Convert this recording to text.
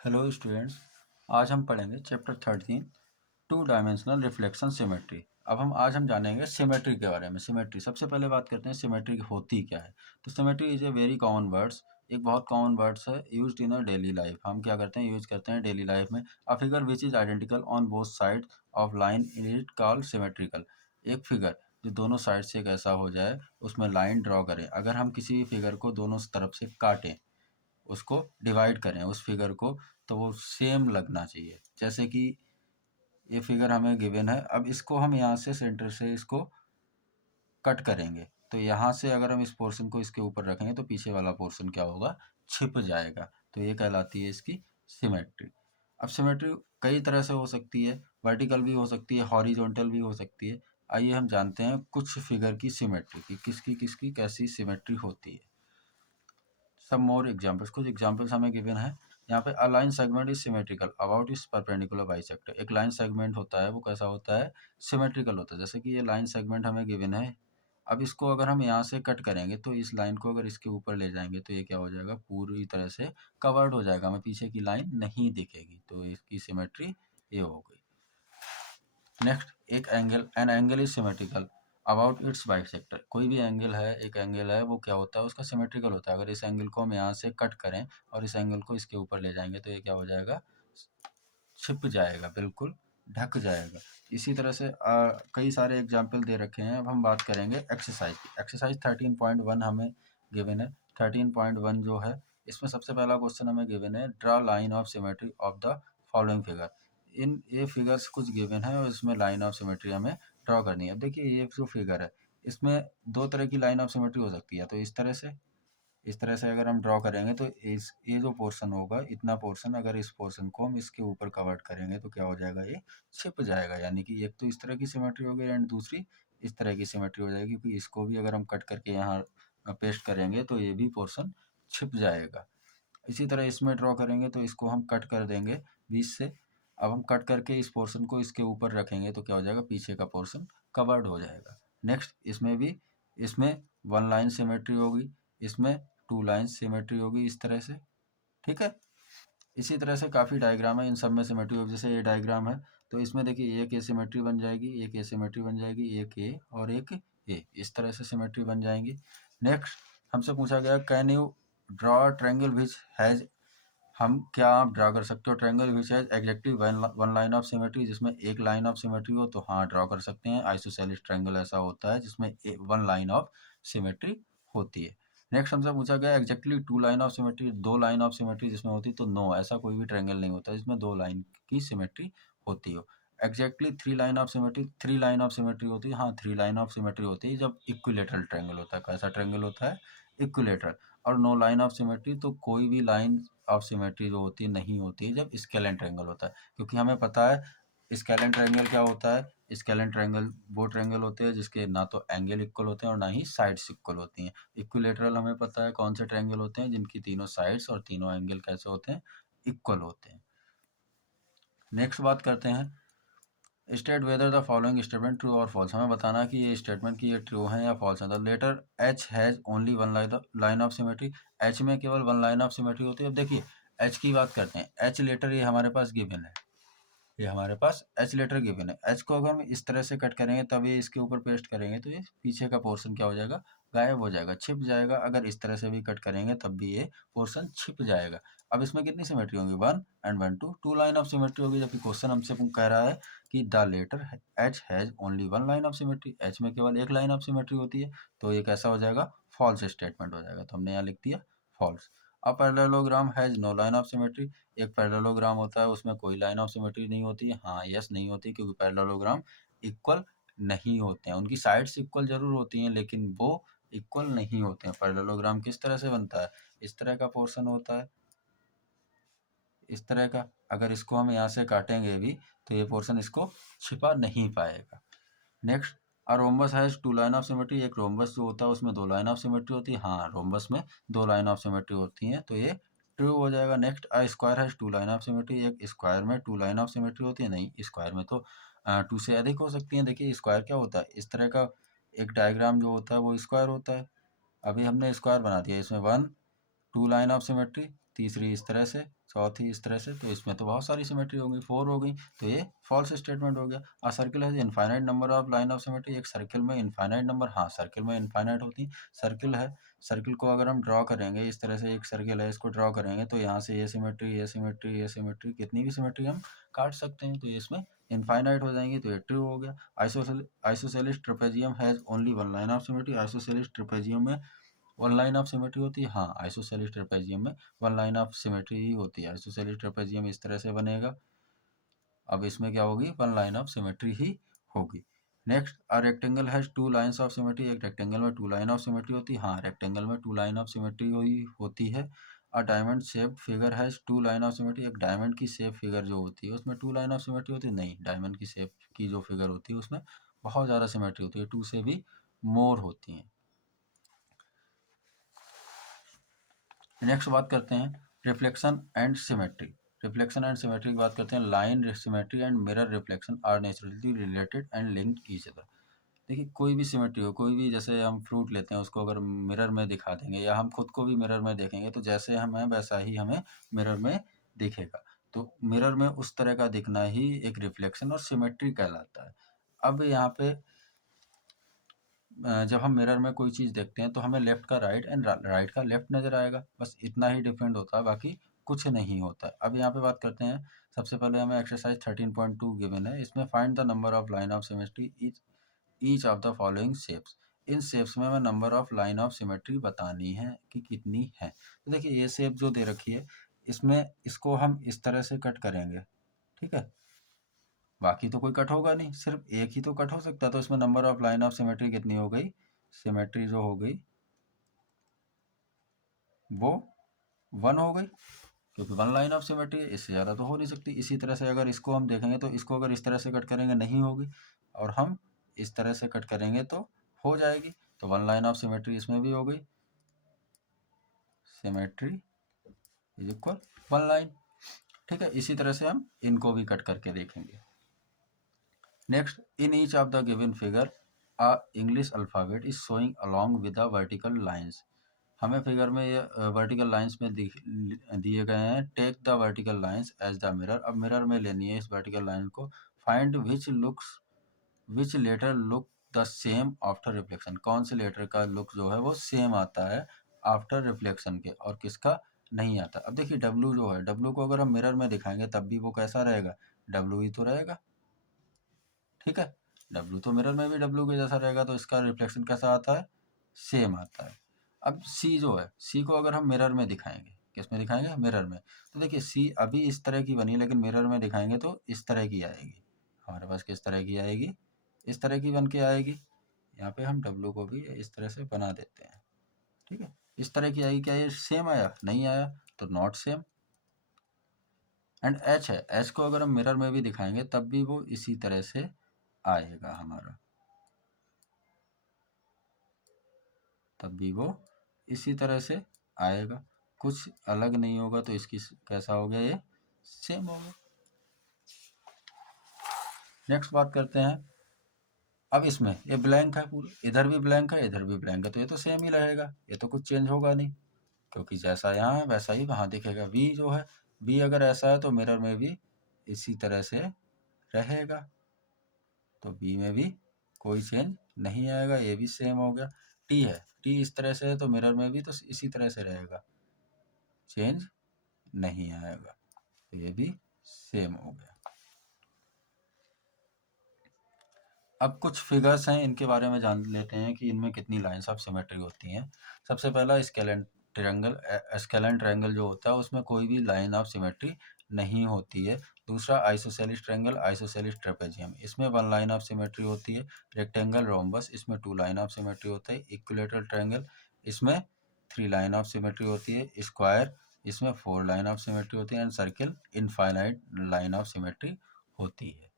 Hello students, आज हम पढ़ेंगे chapter 13 two dimensional reflection symmetry. अब आज हम जानेंगे सिमेट्री के बारे में। सिमेट्री सबसे पहले बात करते हैं सिमेट्री होती क्या है। तो symmetry is a very common words, एक बहुत कॉमन वर्ड्स है used in a daily life. हम क्या करते हैं, यूज करते हैं डेली लाइफ में। A figure which is identical on both side of line is called symmetrical. एक फिगर जो दोनों साइड से एक ऐसा हो जाए, उसमें लाइन ड्रॉ करें। अगर हम किसी भी फिगर को दोनों तरफ से काटें, उसको डिवाइड करें उस फिगर को, तो वो सेम लगना चाहिए। जैसे कि ये फिगर हमें गिवन है, अब इसको हम यहाँ से सेंटर से इसको कट करेंगे, तो यहाँ से अगर हम इस पोर्शन को इसके ऊपर रखेंगे तो पीछे वाला पोर्शन क्या होगा, छिप जाएगा। तो ये कहलाती है इसकी सिमेट्री। अब सिमेट्री कई तरह से हो सकती है, वर्टिकल भी हो सकती है, हॉरिजॉन्टल भी हो सकती है। आइए हम जानते हैं कुछ फिगर की सिमेट्री की, किसकी किसकी कैसी सिमेट्री होती है। सम मोर एग्जाम्पल्स, कुछ एग्जाम्पल्स हमें गिवन है यहाँ पे। A line segment is symmetrical about is perpendicular bisector. एक लाइन सेगमेंट होता है, वो कैसा होता है, सिमेट्रिकल होता है। जैसे कि ये लाइन सेगमेंट हमें गिवन है, अब इसको अगर हम यहाँ से कट करेंगे तो इस लाइन को अगर इसके ऊपर ले जाएंगे तो ये क्या हो जाएगा, पूरी तरह से कवर्ड हो जाएगा, हमें पीछे की लाइन नहीं दिखेगी। तो इसकी सिमेट्री ये हो गई। नेक्स्ट, एक angle, an angle is symmetrical about it's bisector. कोई भी एंगल है, एक एंगल है, वो क्या होता है, उसका सिमेट्रिकल होता है। अगर इस एंगल को हम यहाँ से कट करें और इस एंगल को इसके ऊपर ले जाएंगे तो ये क्या हो जाएगा, छिप जाएगा, बिल्कुल ढक जाएगा। इसी तरह से कई सारे एग्जाम्पल दे रखे हैं। अब हम बात करेंगे एक्सरसाइज की। एक्सरसाइज 13.1 हमें गिवन है। 13.1 जो है, इसमें सबसे पहला क्वेश्चन हमें गिवन है, draw line of symmetry of the following figure. In ये फिगर्स कुछ गिवन है और इसमें लाइन ऑफ सिमेट्री हमें ड्रॉ करनी है। अब देखिए ये जो फिगर है, इसमें दो तरह की लाइन ऑफ सिमेट्री हो सकती है। तो इस तरह से अगर हम ड्रॉ करेंगे तो इस ये जो पोर्शन होगा, इतना पोर्शन, अगर इस पोर्शन को हम इसके ऊपर कवर करेंगे तो क्या हो जाएगा, ये छिप जाएगा। यानी कि एक तो इस तरह की सिमेट्री हो गई एंड दूसरी इस तरह की सिमेट्री हो जाएगी, क्योंकि इसको भी अगर हम कट करके यहाँ पेस्ट करेंगे तो ये भी पोर्शन छिप जाएगा। इसी तरह इसमें ड्रॉ करेंगे तो इसको हम कट कर देंगे बीच से। अब हम कट करके इस पोर्शन को इसके ऊपर रखेंगे तो क्या हो जाएगा, पीछे का पोर्शन कवर्ड हो जाएगा। नेक्स्ट, इसमें भी, इसमें वन लाइन सिमेट्री होगी, इसमें टू लाइन सिमेट्री होगी, इस तरह से। ठीक है, इसी तरह से काफ़ी डायग्राम है, इन सब में सिमेट्री होगी। जैसे ये डायग्राम है, तो इसमें देखिए एक ये सिमेट्री बन जाएगी, एक ये सिमेट्री बन जाएगी, एक ये और एक ये, इस तरह से सिमेट्री बन जाएंगी। नेक्स्ट, हमसे पूछा गया, can you draw triangle which has, हम क्या आप ड्रा कर सकते हो triangle which has exactly one line of symmetry, जिसमें एक लाइन ऑफ सिमेट्री हो। तो हाँ, ड्रॉ कर सकते हैं। आइसोसेलेस ट्रायंगल ऐसा होता है जिसमें वन लाइन ऑफ सिमेट्री होती है। नेक्स्ट, हमसे पूछा गया exactly two line of symmetry, दो लाइन ऑफ सिमेट्री जिसमें होती। तो नो, ऐसा कोई भी ट्रायंगल नहीं होता जिसमें दो लाइन की सिमेट्री होती हो। Exactly three line of symmetry, three line of symmetry होती है। हाँ, थ्री लाइन ऑफ सिमेट्री होती है जब इक्विलेटरल ट्रायंगल होता है। कैसा ट्रायंगल होता है, इक्विलेटरल। और नो लाइन ऑफ सिमेट्री, तो कोई भी लाइन ऑफ सिमेट्री जो होती है नहीं होती है जब स्केलेन ट्रायंगल होता है। क्योंकि हमें पता है स्केलेन ट्रायंगल क्या होता है, स्केलेन ट्रायंगल वो ट्रायंगल होते हैं जिसके ना तो एंगल इक्वल होते हैं और ना ही साइड्स इक्वल होती हैं। इक्विलेटरल हमें पता है कौन से ट्रायंगल होते हैं, जिनकी तीनों साइड्स और तीनों एंगल कैसे होते हैं, इक्वल होते हैं। नेक्स्ट बात करते हैं, state whether the following statement true और फॉल्स। हमें बताना कि ये स्टेटमेंट की ये ट्रू है या फॉल्स है। The letter H has only one line of symmetry. H में केवल वन लाइन ऑफ सिमेट्री होती है। अब देखिए एच की बात करते हैं, एच लेटर ये हमारे पास गिवन है, ये हमारे पास एच लेटर गिवन है। एच को अगर हम इस तरह से कट करेंगे तब ये इसके ऊपर पेस्ट करेंगे तो ये पीछे का पोर्शन क्या हो जाएगा, गायब हो जाएगा, छिप जाएगा। अगर इस तरह से भी कट करेंगे तब भी ये पोर्शन छिप जाएगा। अब इसमें कितनी सिमेट्री होंगी, one and one, two line of symmetry होगी। जबकि क्वेश्चन हमसे कह रहा है कि the letter H has only one line of symmetry, H में केवल एक लाइन ऑफ सिमेट्री होती है। तो ये कैसा हो जाएगा, फॉल्स स्टेटमेंट हो जाएगा। तो हमने यहाँ लिख दिया फॉल्स। अब parallelogram has no line of symmetry. एक पैरेललोग्राम होता है उसमें कोई लाइन ऑफ सिमेट्री नहीं होती है। हाँ, यस, नहीं होती, क्योंकि पैरेललोग्राम इक्वल नहीं होते हैं। उनकी साइड्स इक्वल जरूर होती हैं लेकिन वो इक्वल नहीं होते हैं। पैरेललोग्राम किस तरह से बनता है, इस तरह का पोर्शन होता है, इस तरह का। अगर इसको हम यहाँ से काटेंगे भी तो ये पोर्शन इसको छिपा नहीं पाएगा। Next, a rhombus has two line of symmetry. एक रोम्बस जो होता है उसमें दो लाइन ऑफ सिमेट्री होती है। हाँ, रोम्बस में दो लाइन ऑफ सिमेट्री होती हैं, तो ये ट्रू हो जाएगा। Next, a square has two line of symmetry. एक स्क्वायर में टू लाइन ऑफ सिमेट्री होती है। नहीं, स्क्वायर में तो टू से अधिक हो सकती हैं। देखिए स्क्वायर क्या होता है, इस तरह का एक डायग्राम जो होता है वो स्क्वायर होता है। अभी हमने स्क्वायर बना दिया, इसमें one, two line of symmetry, तीसरी इस तरह से, चौथी इस तरह से, तो इसमें तो बहुत सारी सिमेट्री हो गई, 4 हो गई, तो ये फॉल्स स्टेटमेंट हो गया। अ circle has infinite number of line of symmetry, एक सर्किल में इनफाइनाइट नंबर, हाँ सर्किल में इनफाइनाइट होती, सर्किल है, सर्किल को अगर हम ड्रॉ करेंगे इस तरह से, एक सर्किल है, इसको ड्रॉ करेंगे तो यहाँ से ये सिमेट्री, ये सिमेट्री, ये सिमेट्री, कितनी भी सिमेट्री हम काट सकते हैं, तो ये इसमें इनफाइनाइट हो जाएंगी, तो ये ट्रू हो गया। Isosceles trapezium has only one line of symmetry, isosceles trapezium में वन लाइन ऑफ सिमेट्री होती है, हाँ आइसोसेलिस ट्रेपेजियम में वन लाइन ऑफ सिमेट्री ही होती है। आइसोसेलिस ट्रेपेजियम इस तरह से बनेगा, अब इसमें क्या होगी, वन लाइन ऑफ सिमेट्री ही होगी। Next, a rectangle has two lines of symmetry, एक रेक्टेंगल में टू लाइन ऑफ सिमेट्री होती है, हाँ रेक्टेंगल में टू लाइन ऑफ सिमेट्री होती है। A diamond shaped figure has two line of symmetry, एक डायमंड की शेप फिगर जो होती है उसमें टू लाइन ऑफ सिमेट्री होती है, नहीं डायमंड की शेप की जो फिगर होती है उसमें बहुत ज़्यादा सिमेट्री होती है, टू से भी मोर होती हैं। नेक्स्ट बात करते हैं reflection and symmetry. Reflection and symmetry की बात करते हैं। Line symmetry and mirror reflection are naturally related and linked each other. देखिए कोई भी सिमेट्री हो, कोई भी, जैसे हम फ्रूट लेते हैं उसको अगर मिरर में दिखा देंगे या हम खुद को भी मिरर में देखेंगे तो जैसे हम हैं वैसा ही हमें मिरर में दिखेगा, तो मिरर में उस तरह का दिखना ही एक रिफ्लेक्शन और सिमेट्री कहलाता है। अब यहाँ पे जब हम मिरर में कोई चीज़ देखते हैं तो हमें लेफ्ट का राइट एंड राइट का लेफ्ट नज़र आएगा, बस इतना ही डिफरेंट होता है, बाकी कुछ नहीं होता है। अब यहाँ पे बात करते हैं, सबसे पहले हमें एक्सरसाइज 13.2 गिवन है, इसमें find the number of line of symmetry each of the following shapes. In shapes में हमें number of line of symmetry बतानी है कि कितनी है। तो देखिए ये शेप जो दे रखी है, इसमें इसको हम इस तरह से कट करेंगे, ठीक है, बाकी तो कोई कट होगा नहीं, सिर्फ एक ही तो कट हो सकता है, तो इसमें number of line of symmetry कितनी हो गई, सिमेट्री जो हो गई वो 1 हो गई, क्योंकि वन लाइन ऑफ सिमेट्री है, इससे ज़्यादा तो हो नहीं सकती। इसी तरह से अगर इसको हम देखेंगे तो इसको अगर इस तरह से कट करेंगे नहीं होगी, और हम इस तरह से कट करेंगे तो हो जाएगी, तो वन लाइन ऑफ सिमेट्री इसमें भी हो गई, symmetry is equal one line, ठीक है। इसी तरह से हम इनको भी कट करके देखेंगे। Next, in each of the given figure a English alphabet is showing along with the vertical lines. हमें फिगर में ये वर्टिकल लाइंस में दिए गए हैं, take the vertical lines as the mirror. अब मिरर में लेनी है इस वर्टिकल लाइन को। Find which letter look the same after reflection, कौन से लेटर का लुक जो है वो सेम आता है आफ्टर रिफ्लेक्शन के और किसका नहीं आता। अब देखिए डब्लू जो है, डब्लू को अगर हम मिरर में दिखाएंगे तब भी वो कैसा रहेगा, डब्लू ही तो रहेगा, ठीक है, डब्लू तो मिरर में भी डब्लू के जैसा रहेगा, तो इसका रिफ्लेक्शन कैसा आता है, सेम आता है। अब सी जो है, सी को अगर हम मिरर में दिखाएंगे, किस में दिखाएंगे, मिरर में, तो देखिए सी अभी इस तरह की बनी, लेकिन मिरर में दिखाएंगे तो इस तरह की आएगी, हमारे पास किस तरह की आएगी, इस तरह की बन के आएगी। यहाँ पे हम डब्लू को भी इस तरह से बना देते हैं, ठीक है, इस तरह की आएगी। क्या ये सेम आया, नहीं आया, तो नॉट सेम। एंड एच है, एच को अगर हम मिरर में भी दिखाएंगे तब भी वो इसी तरह से आएगा हमारा, तब भी वो इसी तरह से आएगा, कुछ अलग नहीं होगा, तो इसकी कैसा हो गया, ये सेम हो गया। नेक्स्ट बात करते हैं, अब इसमें ये ब्लैंक है पूरा, इधर भी ब्लैंक है, इधर भी ब्लैंक है, तो ये तो सेम ही रहेगा, ये तो कुछ चेंज होगा नहीं, क्योंकि जैसा यहाँ है वैसा ही वहाँ दिखेगा। वी जो है, वी अगर ऐसा है तो मिरर में भी इसी तरह से रहेगा, तो बी में भी कोई चेंज नहीं आएगा, ये भी सेम हो गया। टी है, टी इस तरह से है तो मिरर में भी तो इसी तरह से रहेगा, चेंज नहीं आएगा, तो ये भी सेम हो गया। अब कुछ फिगर्स हैं, इनके बारे में जान लेते हैं कि इनमें कितनी लाइंस ऑफ सिमेट्री होती हैं। सबसे पहला स्केलेन ट्रायंगल जो होता है उसमें कोई भी लाइन ऑफ सिमेट्री नहीं होती है। दूसरा आइसोसेलिस ट्रायंगल, आइसोसेलिस ट्रेपेजियम, इसमें वन लाइन ऑफ सिमेट्री होती है। रेक्टेंगल रोम्बस, इसमें टू लाइन ऑफ सिमेट्री होता है। इक्विलेटरल ट्रायंगल, इसमें थ्री लाइन ऑफ सिमेट्री होती है। स्क्वायर, इसमें फोर लाइन ऑफ सिमेट्री होती है। And circle, infinite line of symmetry होती है।